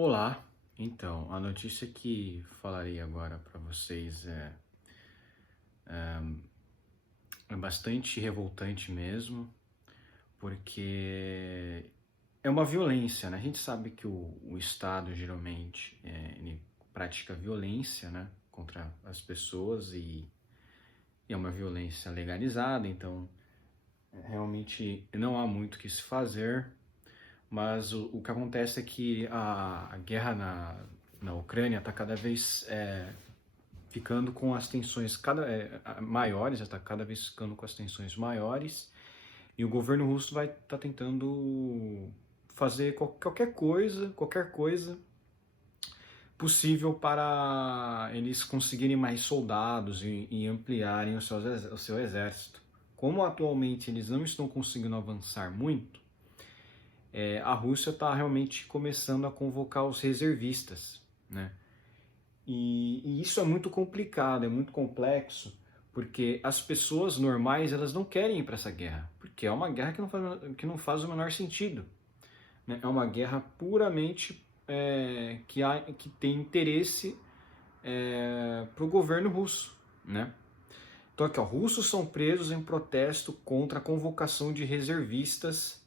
Olá, então, a notícia que falarei agora para vocês é bastante revoltante mesmo, porque é uma violência, né? A gente sabe que o Estado geralmente ele pratica violência, né, contra as pessoas e é uma violência legalizada, então realmente não há muito o que se fazer, mas o que acontece é que a guerra na Ucrânia está cada vez ficando com as tensões maiores, está cada vez ficando com as tensões maiores, e o governo russo vai estar tentando fazer qualquer coisa possível para eles conseguirem mais soldados e ampliarem o seu exército. Como atualmente eles não estão conseguindo avançar muito, a Rússia está realmente começando a convocar os reservistas, né? E isso é muito complicado, é muito complexo, porque as pessoas normais elas não querem ir para essa guerra, porque é uma guerra que não faz o menor sentido, né? É uma guerra puramente que tem interesse para o governo russo, né? Então aqui, ó, russos são presos em protesto contra a convocação de reservistas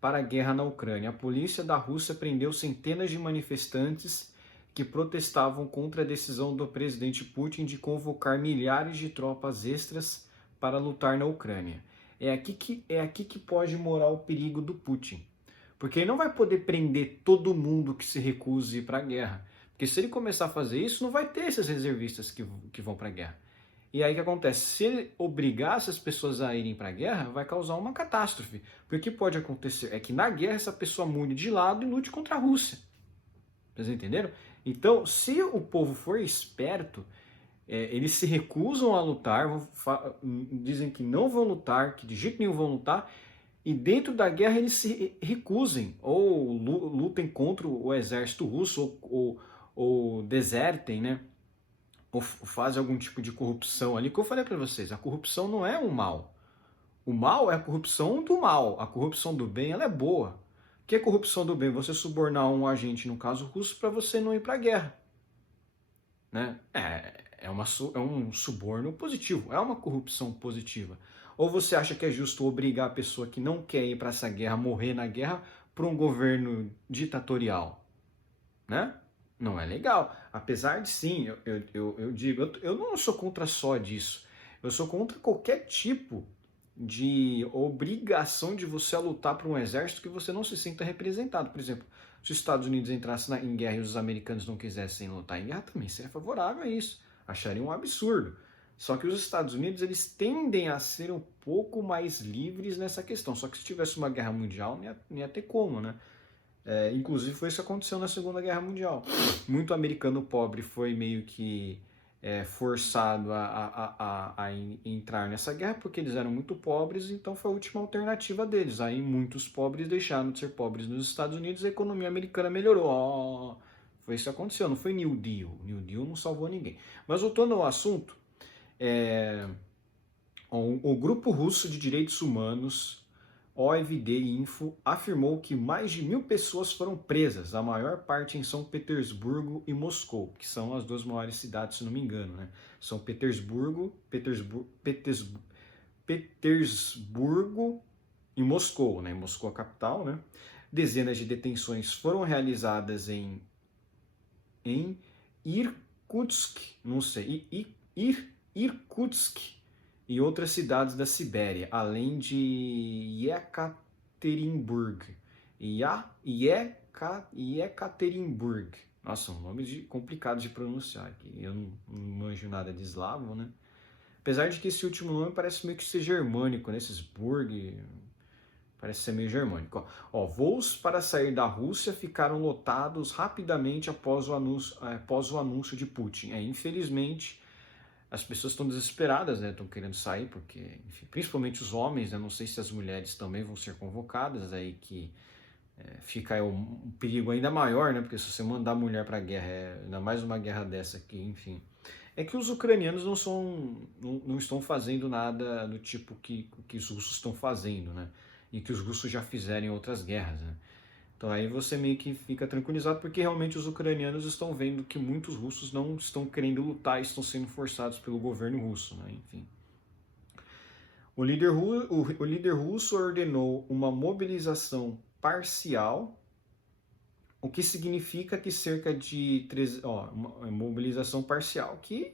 para a guerra na Ucrânia. A polícia da Rússia prendeu centenas de manifestantes que protestavam contra a decisão do presidente Putin de convocar milhares de tropas extras para lutar na Ucrânia. É aqui que pode morar o perigo do Putin. Porque ele não vai poder prender todo mundo que se recuse ir para a guerra. Porque se ele começar a fazer isso, não vai ter esses reservistas que vão para a guerra. E aí o que acontece? Se ele obrigar essas pessoas a irem para a guerra, vai causar uma catástrofe. Porque o que pode acontecer é que na guerra essa pessoa mude de lado e lute contra a Rússia. Vocês entenderam? Então, se o povo for esperto, eles se recusam a lutar, dizem que não vão lutar, que de jeito nenhum vão lutar, e dentro da guerra eles se recusem, ou lutem contra o exército russo, ou desertem, né? Ou fazem algum tipo de corrupção ali, que eu falei para vocês, a corrupção não é um mal. O mal é a corrupção do mal, a corrupção do bem ela é boa. O que é corrupção do bem? Você subornar um agente, no caso russo, para você não ir para a guerra. Né? É um suborno positivo, é uma corrupção positiva. Ou você acha que é justo obrigar a pessoa que não quer ir para essa guerra, morrer na guerra, para um governo ditatorial? Né? Não é legal. Apesar de sim, eu digo, eu não sou contra só disso. Eu sou contra qualquer tipo de obrigação de você a lutar para um exército que você não se sinta representado. Por exemplo, se os Estados Unidos entrassem em guerra e os americanos não quisessem lutar em guerra, também seria favorável a isso. Acharia um absurdo. Só que os Estados Unidos eles tendem a ser um pouco mais livres nessa questão. Só que se tivesse uma guerra mundial, não ia ter como, né? Inclusive foi isso que aconteceu na Segunda Guerra Mundial. Muito americano pobre foi meio que forçado a entrar nessa guerra porque eles eram muito pobres, então foi a última alternativa deles. Aí muitos pobres deixaram de ser pobres nos Estados Unidos e a economia americana melhorou. Foi isso que aconteceu, não foi New Deal. New Deal não salvou ninguém. Mas voltando ao assunto, é, o Grupo Russo de Direitos Humanos OVD Info afirmou que mais de 1.000 pessoas foram presas, a maior parte em São Petersburgo e Moscou, que são as duas maiores cidades, se não me engano, né? São Petersburgo e Moscou, né? Moscou a capital, né? Dezenas de detenções foram realizadas em Irkutsk, não sei, Irkutsk e outras cidades da Sibéria, além de Yekaterinburg. Yekaterinburg. Nossa, são nomes complicados de pronunciar aqui. Eu não manjo nada de eslavo, né? Apesar de que esse último nome parece meio que ser germânico, né? Esses Burg, parece ser meio germânico. Voos para sair da Rússia ficaram lotados rapidamente após o anúncio de Putin. Infelizmente, as pessoas estão desesperadas, né? Estão querendo sair, porque, enfim, principalmente os homens, né? Não sei se as mulheres também vão ser convocadas, aí que fica um perigo ainda maior, né? Porque se você mandar a mulher para a guerra, ainda mais uma guerra dessa aqui, enfim. É que os ucranianos não estão fazendo nada do tipo que os russos estão fazendo, né? E que os russos já fizeram em outras guerras, né? Então aí você meio que fica tranquilizado, porque realmente os ucranianos estão vendo que muitos russos não estão querendo lutar e estão sendo forçados pelo governo russo, né? Enfim. O líder russo ordenou uma mobilização parcial, o que significa que cerca de uma mobilização parcial, que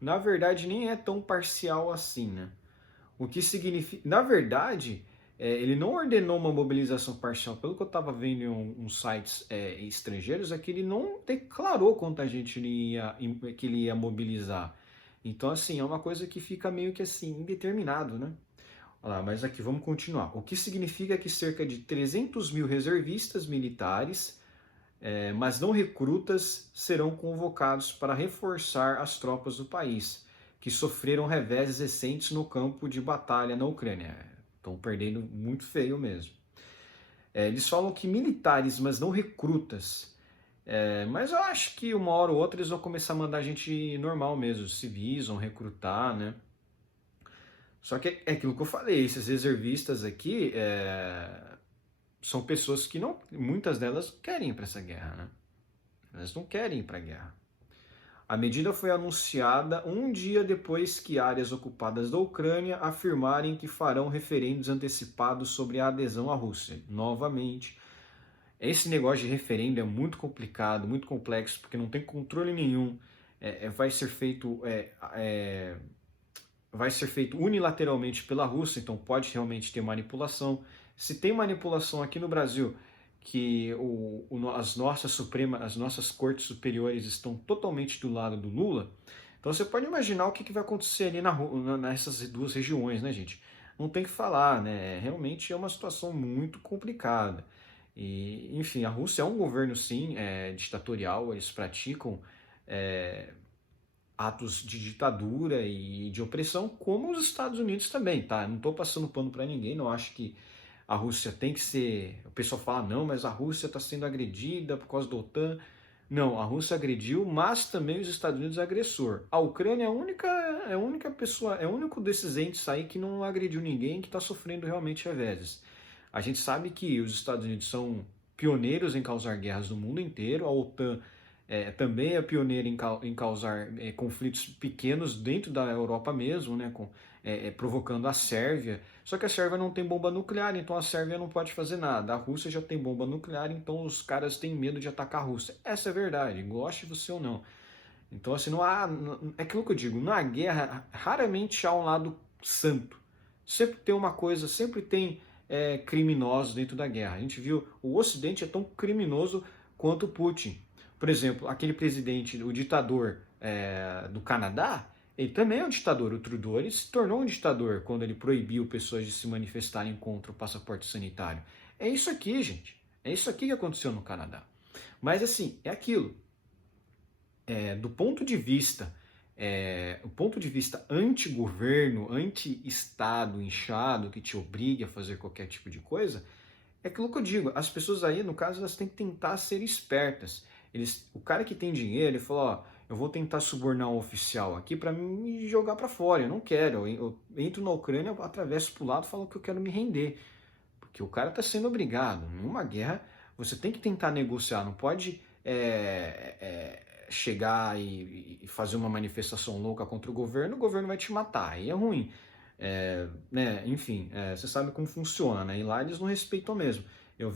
na verdade nem é tão parcial assim, né? O que significa, na verdade, ele não ordenou uma mobilização parcial. Pelo que eu estava vendo em uns sites estrangeiros, é que ele não declarou quanta gente que ele ia mobilizar. Então, assim, é uma coisa que fica meio que assim, indeterminado, né? Olha lá, mas aqui, vamos continuar. O que significa que cerca de 300 mil reservistas militares, mas não recrutas, serão convocados para reforçar as tropas do país, que sofreram reveses recentes no campo de batalha na Ucrânia. Estão perdendo muito feio mesmo. Eles falam que militares, mas não recrutas. Mas eu acho que uma hora ou outra eles vão começar a mandar gente normal mesmo, civis, vão recrutar, né? Só que é aquilo que eu falei, esses reservistas aqui são pessoas que não, muitas delas querem ir para essa guerra, né? Elas não querem ir para a guerra. A medida foi anunciada um dia depois que áreas ocupadas da Ucrânia afirmarem que farão referendos antecipados sobre a adesão à Rússia. Novamente, esse negócio de referendo é muito complicado, muito complexo, porque não tem controle nenhum. Vai ser feito unilateralmente pela Rússia, então pode realmente ter manipulação. Se tem manipulação aqui no Brasil, que as nossas cortes superiores estão totalmente do lado do Lula, então você pode imaginar o que vai acontecer ali nessas duas regiões, né, gente? Não tem que falar, né? Realmente é uma situação muito complicada. E, enfim, a Rússia é um governo, sim, ditatorial, eles praticam é, atos de ditadura e de opressão, como os Estados Unidos também, tá? Eu não estou passando pano para ninguém, não acho que a Rússia tem que ser. O pessoal fala, não, mas a Rússia está sendo agredida por causa da OTAN. Não, a Rússia agrediu, mas também os Estados Unidos é agressor. A Ucrânia é a única pessoa, é o único desses entes aí que não agrediu ninguém, que está sofrendo realmente reveses. A gente sabe que os Estados Unidos são pioneiros em causar guerras no mundo inteiro, a OTAN também é pioneira em causar conflitos pequenos dentro da Europa mesmo, né, provocando a Sérvia. Só que a Sérvia não tem bomba nuclear, então a Sérvia não pode fazer nada. A Rússia já tem bomba nuclear, então os caras têm medo de atacar a Rússia. Essa é a verdade, goste você ou não. Então, assim, não há. É aquilo que eu digo, na guerra, raramente há um lado santo. Sempre tem uma coisa, sempre tem criminosos dentro da guerra. A gente viu, o Ocidente é tão criminoso quanto o Putin. Por exemplo, aquele presidente, o ditador do Canadá, ele também é um ditador. O Trudeau ele se tornou um ditador quando ele proibiu pessoas de se manifestarem contra o passaporte sanitário. É isso aqui, gente. É isso aqui que aconteceu no Canadá. Mas assim, é aquilo. Do ponto de vista, o ponto de vista anti-governo, anti-estado inchado que te obrigue a fazer qualquer tipo de coisa, é aquilo que eu digo, as pessoas aí, no caso, elas têm que tentar ser espertas. O cara que tem dinheiro, ele falou, ó, eu vou tentar subornar um oficial aqui para me jogar para fora, eu não quero, eu entro na Ucrânia, eu atravesso pro lado e falo que eu quero me render, porque o cara está sendo obrigado. Numa guerra, você tem que tentar negociar, não pode chegar e fazer uma manifestação louca contra o governo vai te matar, aí é ruim. Né, enfim, você sabe como funciona, né? E lá eles não respeitam mesmo. Eu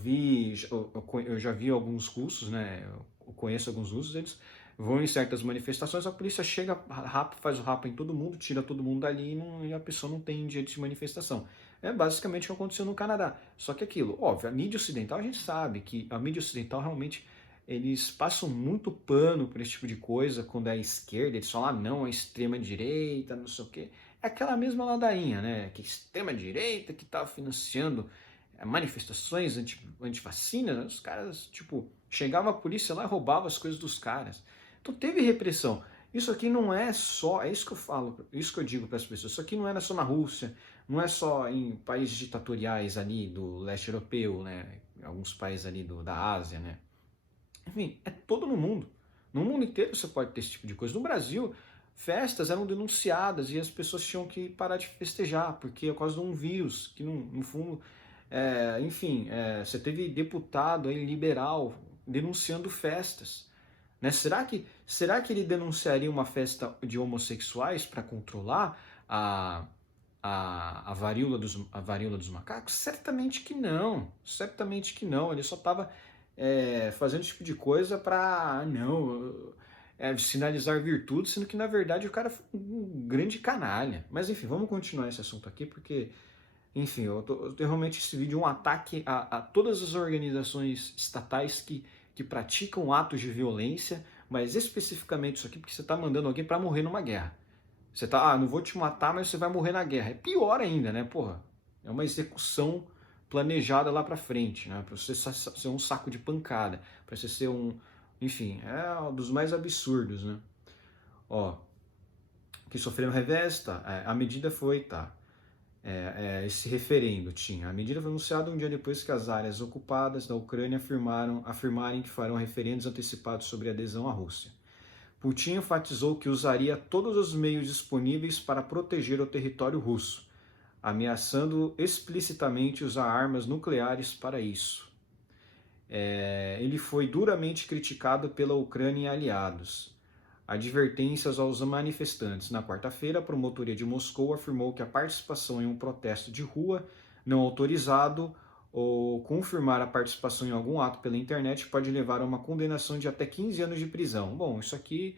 já vi alguns russos, né? Eu conheço alguns russos, eles vão em certas manifestações, a polícia chega rápido, faz o rapa em todo mundo, tira todo mundo dali e a pessoa não tem direito de manifestação. É basicamente o que aconteceu no Canadá. Só que aquilo, óbvio, a mídia ocidental, a gente sabe que a mídia ocidental realmente eles passam muito pano por esse tipo de coisa quando é a esquerda, eles falam, ah, não, a extrema direita, não sei o quê. É aquela mesma ladainha, né? Que extrema direita que tá financiando manifestações anti-vacina, né? Os caras, tipo, chegava a polícia lá e roubava as coisas dos caras. Então teve repressão. Isso aqui não é só, é isso que eu falo, isso que eu digo para as pessoas, isso aqui não é só na Rússia, não é só em países ditatoriais ali do leste europeu, né? Alguns países ali da Ásia, né? Enfim, é todo no mundo. No mundo inteiro você pode ter esse tipo de coisa. No Brasil, festas eram denunciadas e as pessoas tinham que parar de festejar, porque é por causa de um vírus, que no fundo enfim, você teve deputado aí liberal denunciando festas. Né? Será que ele denunciaria uma festa de homossexuais para controlar a varíola dos macacos? Certamente que não. Certamente que não. Ele só estava fazendo esse tipo de coisa para não sinalizar virtude, sendo que na verdade o cara foi um grande canalha. Mas enfim, vamos continuar esse assunto aqui, porque, enfim, eu tô realmente esse vídeo um ataque a todas as organizações estatais que praticam atos de violência, mas especificamente isso aqui porque você está mandando alguém para morrer numa guerra. Você tá, não vou te matar, mas você vai morrer na guerra. É pior ainda, né, porra? É uma execução planejada lá pra frente, né? Pra você ser um saco de pancada, pra você ser um... Enfim, é um dos mais absurdos, né? Ó, que sofreram revés, tá? A medida foi, tá? Esse referendo tinha. A medida foi anunciada um dia depois que as áreas ocupadas da Ucrânia afirmarem que farão referendos antecipados sobre adesão à Rússia. Putin enfatizou que usaria todos os meios disponíveis para proteger o território russo, ameaçando explicitamente usar armas nucleares para isso. Ele foi duramente criticado pela Ucrânia e aliados. Advertências aos manifestantes. Na quarta-feira, a promotoria de Moscou afirmou que a participação em um protesto de rua não autorizado ou confirmar a participação em algum ato pela internet pode levar a uma condenação de até 15 anos de prisão. Bom, isso aqui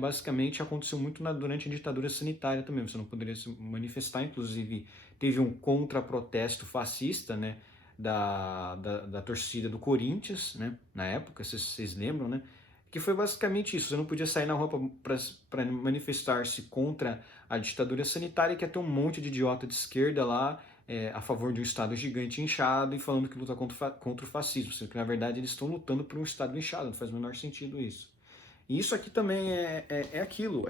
basicamente aconteceu muito durante a ditadura sanitária também. Você não poderia se manifestar, inclusive teve um contra-protesto fascista, né, da torcida do Corinthians, né, na época, vocês lembram, né? Que foi basicamente isso, você não podia sair na rua para manifestar-se contra a ditadura sanitária, que ia ter um monte de idiota de esquerda lá, a favor de um Estado gigante inchado e falando que luta contra o fascismo, sendo que na verdade eles estão lutando por um Estado inchado, não faz o menor sentido isso. E isso aqui também é aquilo,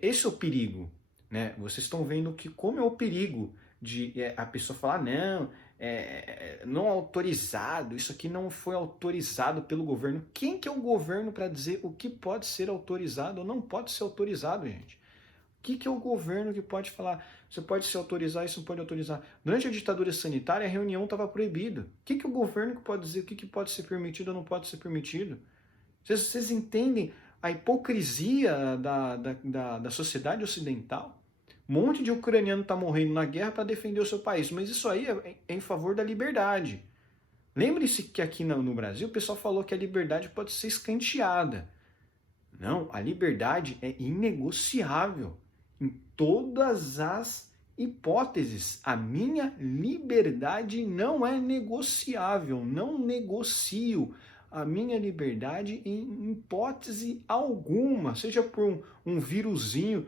esse é o perigo, né? Vocês estão vendo que como é o perigo de a pessoa falar, não, não autorizado, isso aqui não foi autorizado pelo governo. Quem que é o governo para dizer o que pode ser autorizado ou não pode ser autorizado, gente? O que é o governo que pode falar? Você pode se autorizar, isso não pode autorizar. Durante a ditadura sanitária, a reunião estava proibida. O que é o governo que pode dizer o que pode ser permitido ou não pode ser permitido? Vocês entendem a hipocrisia da sociedade ocidental? Um monte de ucraniano está morrendo na guerra para defender o seu país, mas isso aí é em favor da liberdade. Lembre-se que aqui no Brasil o pessoal falou que a liberdade pode ser escanteada. Não, a liberdade é inegociável em todas as hipóteses. A minha liberdade não é negociável, não negocio a minha liberdade em hipótese alguma, seja por um vírusinho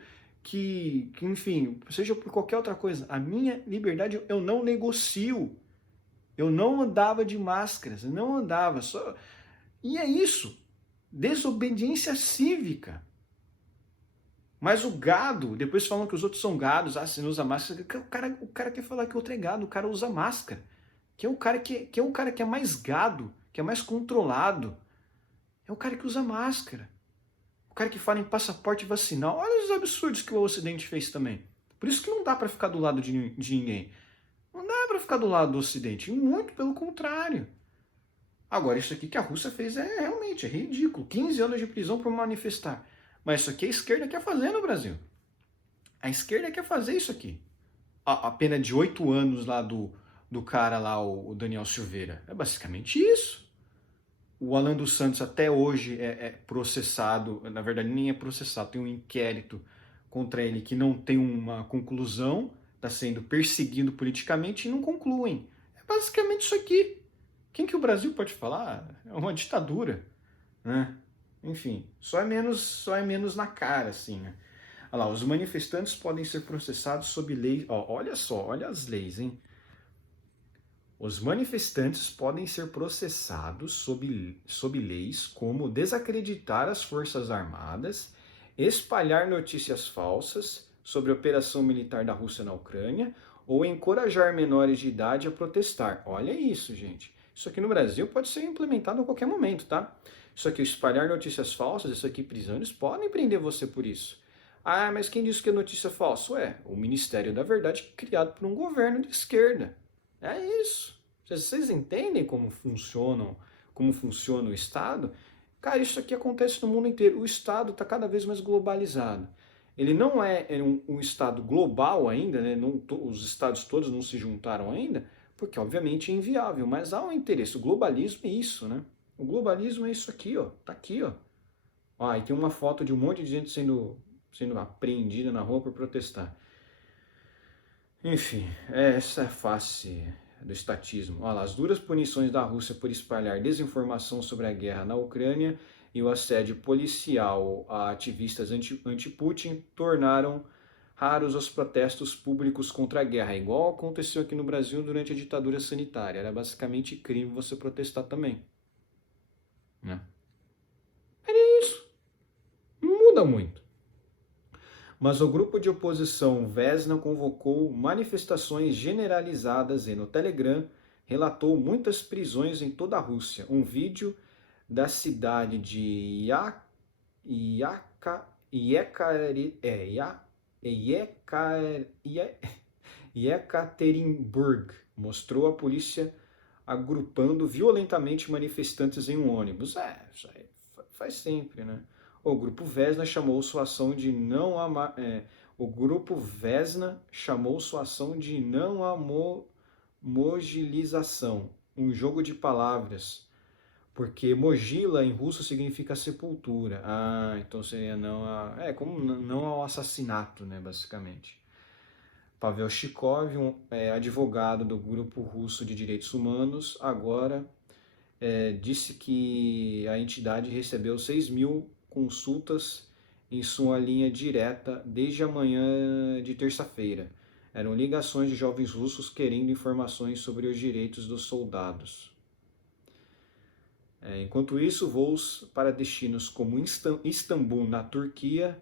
enfim, seja por qualquer outra coisa. A minha liberdade eu não negocio. Eu não andava de máscaras, eu não andava. E é isso. Desobediência cívica. Mas o gado, depois falam que os outros são gados, você não usa máscara. O cara quer falar que o outro é gado, o cara usa máscara. Que é o cara que é o cara que é mais gado, que é mais controlado. É o cara que usa máscara. O cara que fala em passaporte vacinal. Olha os absurdos que o Ocidente fez também. Por isso que não dá para ficar do lado de ninguém. Não dá para ficar do lado do Ocidente. Muito pelo contrário. Agora, isso aqui que a Rússia fez realmente ridículo. 15 anos de prisão por manifestar. Mas isso aqui a esquerda quer fazer no Brasil. A esquerda quer fazer isso aqui. A pena de 8 anos lá do cara lá, o Daniel Silveira. É basicamente isso. O Alan dos Santos até hoje é processado, na verdade nem é processado, tem um inquérito contra ele que não tem uma conclusão, está sendo perseguido politicamente e não concluem. É basicamente isso aqui. Quem que o Brasil pode falar? É uma ditadura, né? Enfim, só é menos na cara, assim, né? Olha lá, os manifestantes podem ser processados sob lei. Olha só, olha as leis, hein? Os manifestantes podem ser processados sob leis como desacreditar as Forças Armadas, espalhar notícias falsas sobre a operação militar da Rússia na Ucrânia ou encorajar menores de idade a protestar. Olha isso, gente. Isso aqui no Brasil pode ser implementado a qualquer momento, tá? Isso aqui, espalhar notícias falsas, isso aqui, prisão, eles podem prender você por isso. Ah, mas quem disse que a notícia é falsa? Ué, o Ministério da Verdade criado por um governo de esquerda. É isso. Vocês entendem como funciona o Estado? Cara, isso aqui acontece no mundo inteiro. O Estado está cada vez mais globalizado. Ele não é um Estado global ainda, né? Não, os Estados todos não se juntaram ainda, porque obviamente é inviável, mas há um interesse. O globalismo é isso, né? O globalismo é isso aqui, ó. Tá aqui, ó. Ah, e tem uma foto de um monte de gente sendo apreendida na rua por protestar. Enfim, essa é a face do estatismo. Olha lá, as duras punições da Rússia por espalhar desinformação sobre a guerra na Ucrânia e o assédio policial a ativistas anti-Putin tornaram raros os protestos públicos contra a guerra, igual aconteceu aqui no Brasil durante a ditadura sanitária. Era basicamente crime você protestar também, né? Era isso. Não muda muito. Mas o grupo de oposição Vesna convocou manifestações generalizadas e no Telegram relatou muitas prisões em toda a Rússia. Um vídeo da cidade de Yekaterinburg mostrou a polícia agrupando violentamente manifestantes em um ônibus. Isso aí faz sempre, né? O grupo Vesna chamou sua ação de não o grupo Vesna chamou sua ação de não mogilização, um jogo de palavras, porque mogila em russo significa sepultura. Ah, então seria como não ao assassinato, né, basicamente. Pavel Shikov, advogado do grupo russo de direitos humanos, agora disse que a entidade recebeu 6.000 consultas em sua linha direta desde a manhã de terça-feira. Eram ligações de jovens russos querendo informações sobre os direitos dos soldados. Enquanto isso, voos para destinos como Istambul, na Turquia,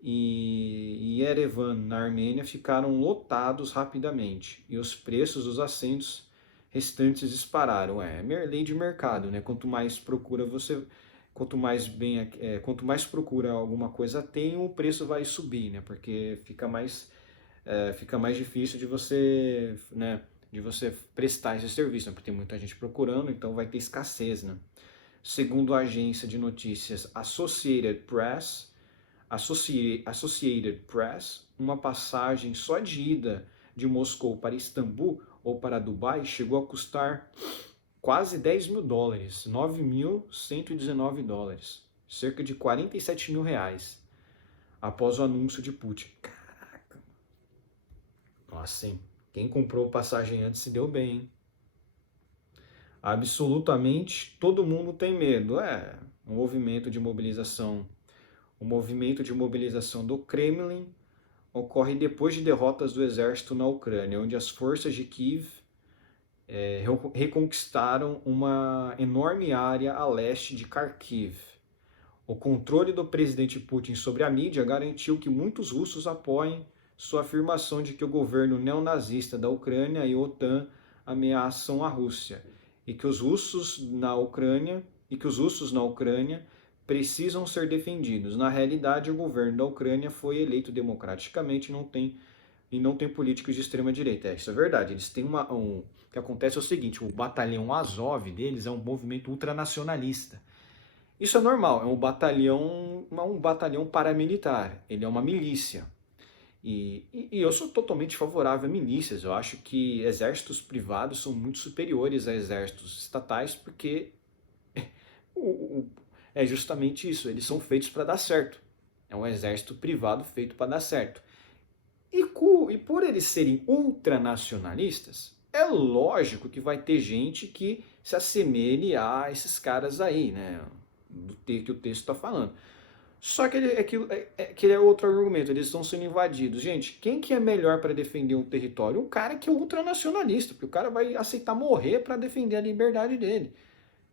e Yerevan, na Armênia, ficaram lotados rapidamente, e os preços dos assentos restantes dispararam. É lei de mercado, né? Quanto mais procura quanto mais procura alguma coisa tem, o preço vai subir, né? Porque fica mais difícil de você, né, de você prestar esse serviço, né? Porque tem muita gente procurando, então vai ter escassez, né? Segundo a agência de notícias Associated Press, uma passagem só de ida de Moscou para Istambul ou para Dubai chegou a custar quase $10.000, $9.119, cerca de R$ 47.000, após o anúncio de Putin. Caraca! Nossa, hein? Quem comprou passagem antes se deu bem, hein? Absolutamente todo mundo tem medo. Um movimento de mobilização. O movimento de mobilização do Kremlin ocorre depois de derrotas do exército na Ucrânia, onde as forças de Kiev reconquistaram uma enorme área a leste de Kharkiv. O controle do presidente Putin sobre a mídia garantiu que muitos russos apoiem sua afirmação de que o governo neonazista da Ucrânia e a OTAN ameaçam a Rússia e que os russos na Ucrânia precisam ser defendidos. Na realidade, o governo da Ucrânia foi eleito democraticamente e não tem políticos de extrema direita. Isso é verdade. Eles têm o que acontece é o seguinte: o batalhão Azov deles é um movimento ultranacionalista. Isso é normal, é um batalhão paramilitar, ele é uma milícia. E eu sou totalmente favorável a milícias. Eu acho que exércitos privados são muito superiores a exércitos estatais, porque é justamente isso, eles são feitos para dar certo. É um exército privado feito para dar certo. E por eles serem ultranacionalistas, é lógico que vai ter gente que se assemelhe a esses caras aí, né? Do que o texto está falando. Só que ele é outro argumento, eles estão sendo invadidos. Gente, quem que é melhor para defender um território? Um cara que é ultranacionalista, porque o cara vai aceitar morrer para defender a liberdade dele.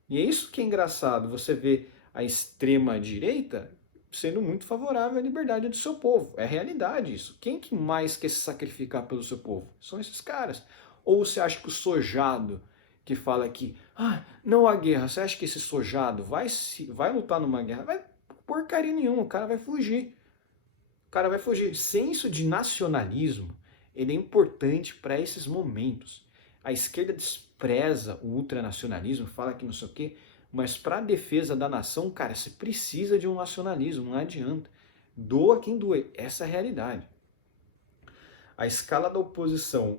E é isso que é engraçado, você vê a extrema-direita sendo muito favorável à liberdade do seu povo. É realidade isso. Quem que mais quer se sacrificar pelo seu povo? São esses caras. Ou você acha que o sojado que fala aqui, não há guerra, você acha que esse sojado vai lutar numa guerra? Vai porcaria nenhuma, o cara vai fugir. O cara vai fugir. Senso de nacionalismo, ele é importante para esses momentos. A esquerda despreza o ultranacionalismo, fala que não sei o quê, mas para a defesa da nação, cara, você precisa de um nacionalismo, não adianta. Doa quem doer, essa é a realidade. A escala da oposição,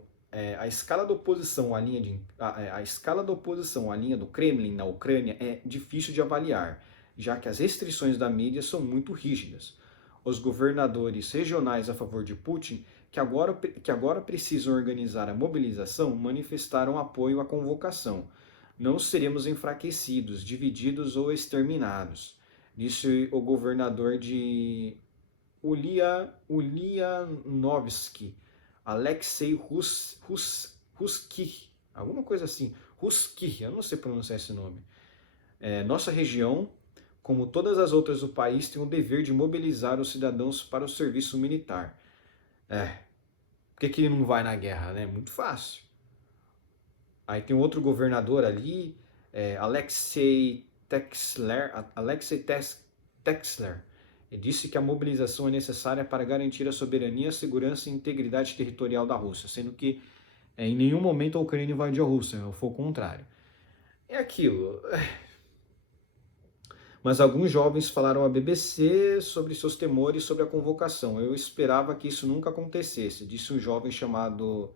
a escala da oposição à linha a escala da oposição à linha do Kremlin na Ucrânia é difícil de avaliar, já que as restrições da mídia são muito rígidas. Os governadores regionais a favor de Putin, que agora precisam organizar a mobilização, manifestaram apoio à convocação. Não seremos enfraquecidos, divididos ou exterminados, disse o governador de Ulyanovsky, Alexei Ruski, alguma coisa assim, Ruski, eu não sei pronunciar esse nome. Nossa região, como todas as outras do país, tem o dever de mobilizar os cidadãos para o serviço militar. Por que ele não vai na guerra, né? Muito fácil. Aí tem outro governador ali, Alexei Texler. Ele disse que a mobilização é necessária para garantir a soberania, segurança e integridade territorial da Rússia, sendo que em nenhum momento a Ucrânia invadiu a Rússia, foi o contrário. É aquilo. Mas alguns jovens falaram à BBC sobre seus temores sobre a convocação. Eu esperava que isso nunca acontecesse, disse um jovem chamado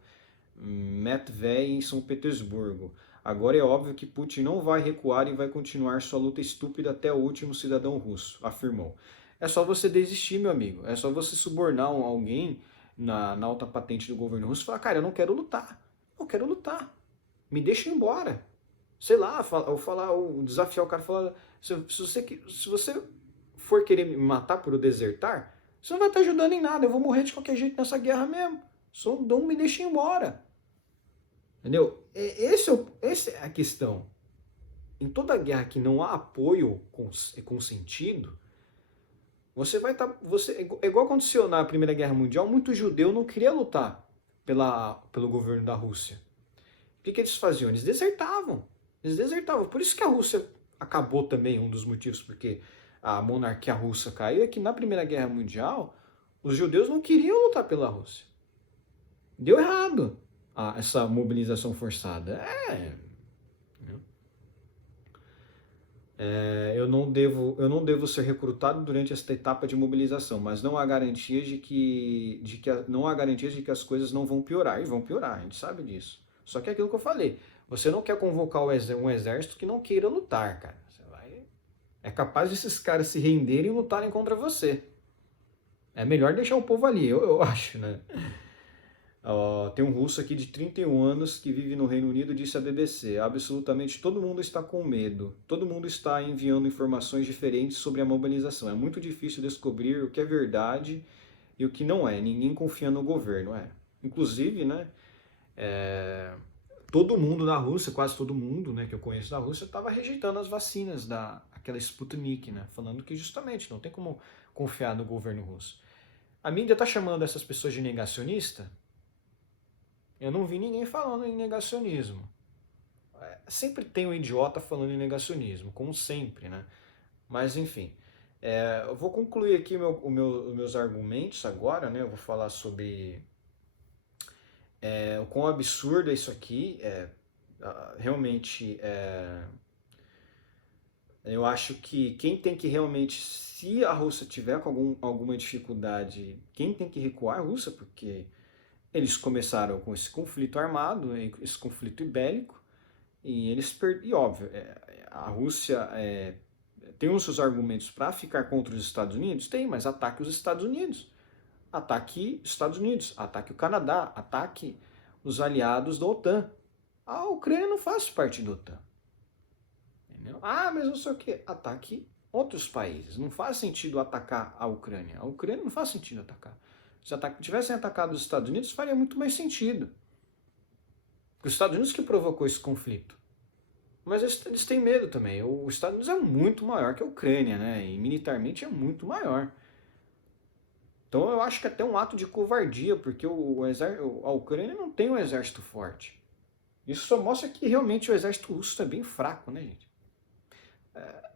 Matvei em São Petersburgo. Agora é óbvio que Putin não vai recuar e vai continuar sua luta estúpida até o último cidadão russo, afirmou. É só você desistir, meu amigo. É só você subornar alguém na alta patente do governo russo e falar, cara, eu não quero lutar. Não quero lutar. Me deixa ir embora. Sei lá, ou desafiar o cara, falar, se você for querer me matar por eu desertar, você não vai estar ajudando em nada. Eu vou morrer de qualquer jeito nessa guerra mesmo. Só não me deixa ir embora. Entendeu? Essa é a questão. Em toda guerra que não há apoio com sentido, você vai estar. É igual aconteceu na Primeira Guerra Mundial, muito judeu não queria lutar pelo governo da Rússia. O que eles faziam? Eles desertavam. Por isso que a Rússia acabou também, um dos motivos porque a monarquia russa caiu, é que na Primeira Guerra Mundial, os judeus não queriam lutar pela Rússia. Deu errado essa mobilização forçada. Eu não devo ser recrutado durante esta etapa de mobilização, mas não há garantias de que as coisas não vão piorar. E vão piorar, a gente sabe disso. Só que é aquilo que eu falei. Você não quer convocar um exército que não queira lutar, cara. É capaz desses caras se renderem e lutarem contra você. É melhor deixar o povo ali, eu acho, né? Tem um russo aqui de 31 anos que vive no Reino Unido, disse à BBC, absolutamente todo mundo está com medo, todo mundo está enviando informações diferentes sobre a mobilização, é muito difícil descobrir o que é verdade e o que não é, ninguém confia no governo. Inclusive, né, todo mundo na Rússia, quase todo mundo, né, que eu conheço da Rússia, estava rejeitando as vacinas daquela Sputnik, né, falando que justamente não tem como confiar no governo russo. A mídia está chamando essas pessoas de negacionista. Eu não vi ninguém falando em negacionismo. Sempre tem um idiota falando em negacionismo, como sempre, né? Mas enfim, eu vou concluir aqui os meus argumentos agora, né? Eu vou falar sobre o quão absurdo é isso aqui. Realmente, eu acho que quem tem que realmente, se a Rússia tiver com alguma dificuldade, quem tem que recuar é a Rússia, porque eles começaram com esse conflito armado, esse conflito bélico, e óbvio, a Rússia tem os seus argumentos para ficar contra os Estados Unidos? Tem, mas ataque os Estados Unidos. Ataque os Estados Unidos, ataque o Canadá, ataque os aliados da OTAN. A Ucrânia não faz parte da OTAN. Entendeu? Mas não sei o que. Ataque outros países. Não faz sentido atacar a Ucrânia. A Ucrânia não faz sentido atacar. Se tivessem atacado os Estados Unidos, faria muito mais sentido. Porque os Estados Unidos que provocou esse conflito. Mas eles têm medo também. Os Estados Unidos é muito maior que a Ucrânia, né? E militarmente é muito maior. Então eu acho que é até um ato de covardia, porque a Ucrânia não tem um exército forte. Isso só mostra que realmente o exército russo é bem fraco, né, gente?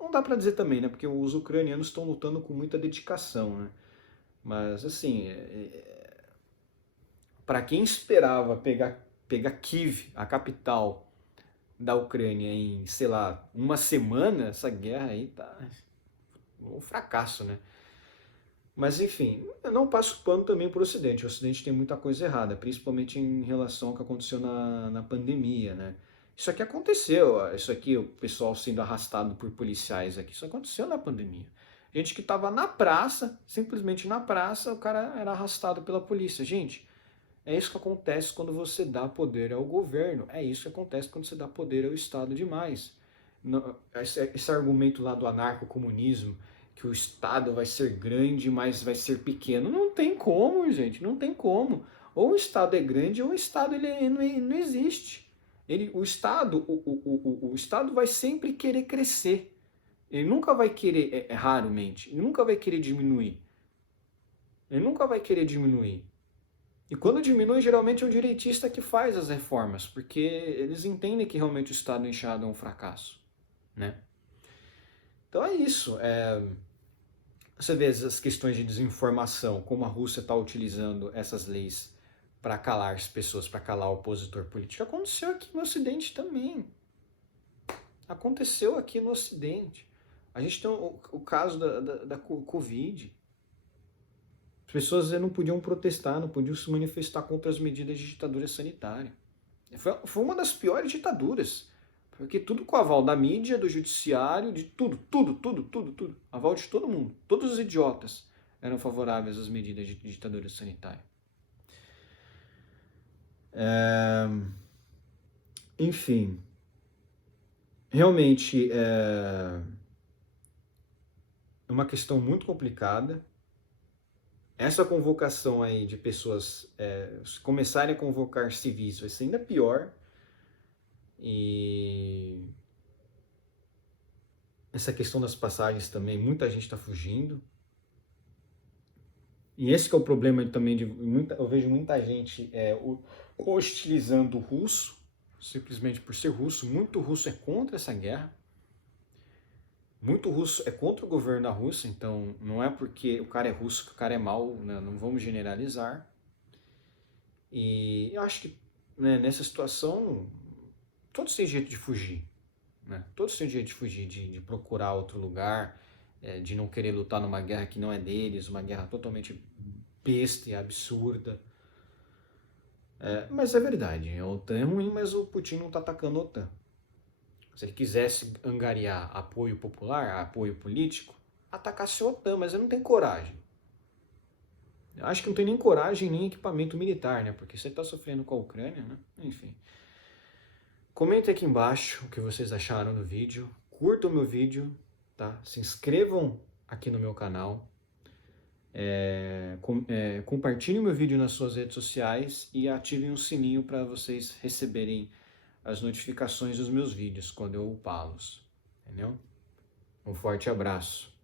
Não dá pra dizer também, né? Porque os ucranianos estão lutando com muita dedicação, né? Mas, assim, para quem esperava pegar Kiev, a capital da Ucrânia, em, sei lá, uma semana, essa guerra aí tá um fracasso, né? Mas, enfim, eu não passo pano também para o Ocidente. O Ocidente tem muita coisa errada, principalmente em relação ao que aconteceu na pandemia, né? Isso aqui aconteceu, isso aqui, o pessoal sendo arrastado por policiais aqui, isso aconteceu na pandemia. Gente que estava na praça, simplesmente na praça, o cara era arrastado pela polícia. Gente, é isso que acontece quando você dá poder ao governo, é isso que acontece quando você dá poder ao Estado demais. Esse argumento lá do anarcocomunismo, que o Estado vai ser grande, mas vai ser pequeno, não tem como, gente, não tem como. Ou o Estado é grande ou o Estado não existe. O Estado vai sempre querer crescer. Ele nunca vai querer, raramente, ele nunca vai querer diminuir. Ele nunca vai querer diminuir. E quando diminui, geralmente é o direitista que faz as reformas, porque eles entendem que realmente o Estado inchado é um fracasso, né? Então é isso. Você vê as questões de desinformação, como a Rússia está utilizando essas leis para calar as pessoas, para calar o opositor político. Aconteceu aqui no Ocidente também. Aconteceu aqui no Ocidente. A gente tem o caso da Covid. As pessoas não podiam protestar, não podiam se manifestar contra as medidas de ditadura sanitária. Foi uma das piores ditaduras. Porque tudo com aval da mídia, do judiciário, de tudo. Aval de todo mundo. Todos os idiotas eram favoráveis às medidas de ditadura sanitária. Enfim. Realmente é uma questão muito complicada. Essa convocação aí de pessoas começarem a convocar civis vai ser ainda pior. E essa questão das passagens também, muita gente está fugindo. E esse que é o problema também, eu vejo muita gente hostilizando o russo, simplesmente por ser russo. Muito russo é contra essa guerra. Muito russo é contra o governo da Rússia, então não é porque o cara é russo que o cara é mau, né? Não vamos generalizar. E eu acho que, né, nessa situação todos têm jeito de fugir, né? Todos têm jeito de fugir, de procurar outro lugar, de não querer lutar numa guerra que não é deles, uma guerra totalmente besta e absurda. Mas é verdade, a OTAN é ruim, mas o Putin não está atacando a OTAN. Se ele quisesse angariar apoio popular, apoio político, atacasse a OTAN, mas ele não tem coragem. Eu acho que não tem nem coragem nem equipamento militar, né? Porque você está sofrendo com a Ucrânia, né? Enfim. Comentem aqui embaixo o que vocês acharam do vídeo. Curtam o meu vídeo, tá? Se inscrevam aqui no meu canal. Compartilhem o meu vídeo nas suas redes sociais e ativem o sininho para vocês receberem as notificações dos meus vídeos quando eu upá-los. Entendeu? Um forte abraço.